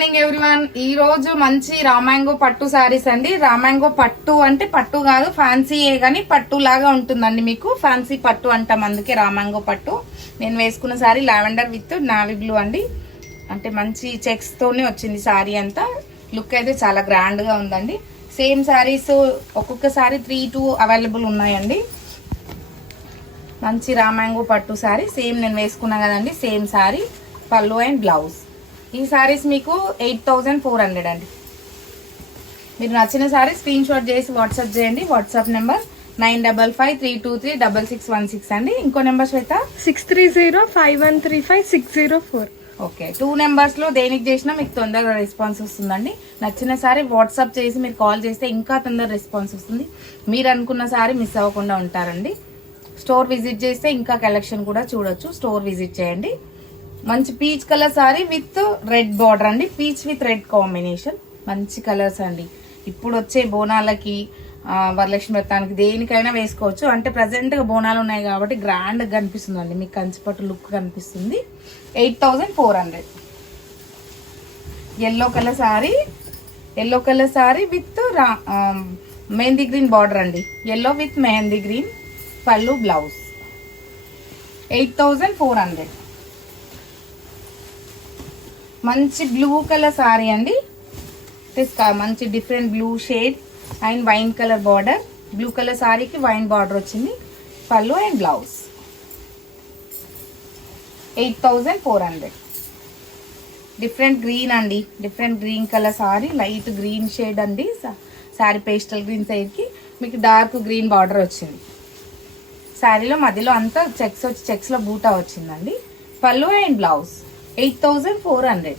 Morning everyone. ఈ రోజు మంచి రామాంగో పట్టు శారీస్ అండి. రామాంగో పట్టు అంటే పట్టు కాదు, ఫ్యాన్సీయే గానీ పట్టు లాగా ఉంటుందండి. మీకు ఫ్యాన్సీ పట్టు అంటాం, అందుకే రామాంగో పట్టు. నేను వేసుకున్న sari lavender with navy blue అండి. అంటే మంచి చెక్స్ తోనే వచ్చింది శారీ అంతా. లుక్ అయితే చాలా గ్రాండ్ గా ఉందండి. సేమ్ శారీస్ ఒక్కొక్క శారీ 3-2 అవైలబుల్ ఉన్నాయండి. మంచి రామాంగో పట్టు శారీ సేమ్ నేను వేసుకున్నా కదండి. సేమ్ శారీ, పళ్ళు అండ్ బ్లౌజ్. ఈ శారీస్ మీకు 8400 అండి. మీరు నచ్చిన శారీ స్క్రీన్ షాట్ చేసి వాట్సాప్ చేయండి. వాట్సాప్ నెంబర్ 9553236616 అండి. ఇంకో నెంబర్ శ్వేత 6305135604. ఓకే, 2 నెంబర్స్ లో దేనికి చేసినా మీకు తొందరగా రెస్పాన్స్ వస్తుందండి. నచ్చిన సారీ వాట్సాప్ చేసి మీరు కాల్ చేస్తే ఇంకా తొందర రెస్పాన్స్ వస్తుంది. మీరు అనుకున్న సారీ మిస్ అవ్వకుండా ఉంటారండి. స్టోర్ విజిట్ చేస్తే ఇంకా కలెక్షన్ కూడా చూడొచ్చు. స్టోర్ విజిట్ చేయండి. మంచి peach colour sari with red border అండి. పీచ్ విత్ రెడ్ కాంబినేషన్, మంచి కలర్స్ అండి. ఇప్పుడు వచ్చే బోనాలకి, వరలక్ష్మి వ్రతానికి, దేనికైనా వేసుకోవచ్చు. అంటే ప్రజెంట్ గా బోనాలు ఉన్నాయి కాబట్టి గ్రాండ్ గా కనిపిస్తుందండి. మీకు కంచిపట్టు లుక్ కనిపిస్తుంది. 8400. Yellow colour sari with mehndi green border అండి. Yellow with mehndi green, pallu blouse. 8400. మంచి బ్లూ కలర్ సారీ అండి. మంచి different blue shade and wine colour border. Blue colour సారీకి వైన్ బార్డర్ వచ్చింది. Pallu and blouse. 8400. Different green అండి. Different green colour sari, light green shade అండి. Sari pastel green side కి మీకు డార్క్ గ్రీన్ బార్డర్ వచ్చింది. శారీలో మధ్యలో అంతా చెక్స్ వచ్చి చెక్స్ లో బూటా వచ్చిందండి. Pallu and blouse. 8400.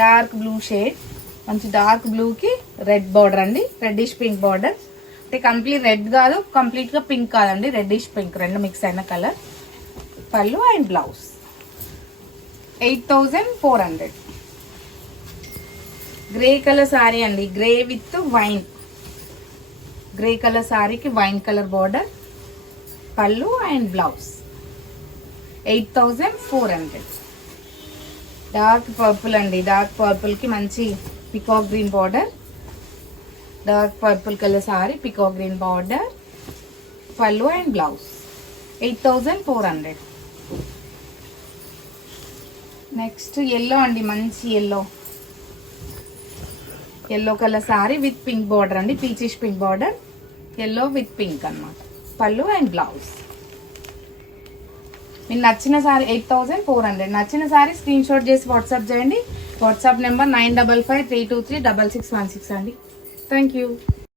Dark blue shade, మంచి డార్క్ బ్లూ కి రెడ్ బార్డర్ అండి. Reddish pink border. అంటే కంప్లీట్ రెడ్ కాదు, కంప్లీట్ గా పింక్ కాదండి, రెడ్డిష్ పింక్ రెండు మిక్స్ అయిన colour. Pallu and blouse. 8400. Grey colour sari అండి. Grey with wine. Grey colour సారీకి wine colour border, pallu and blouse. 8400. Dark purple అండి. డార్క్ పర్పుల్ కి మంచి peacock green border. Dark purple colour sari, peacock green border, pallu and blouse. 8400. Next yellow అండి. మంచి yellow colour sari with pink border అండి. Peachish pink border, yellow with pink అన్నమాట. Pallu and blouse. మీకు నచ్చిన సారీ 8400. నచ్చిన సారీ స్క్రీన్ షాట్ చేసి వాట్సాప్ చేయండి. వాట్సాప్ నెంబర్ 9553236616 అండి. Thank you.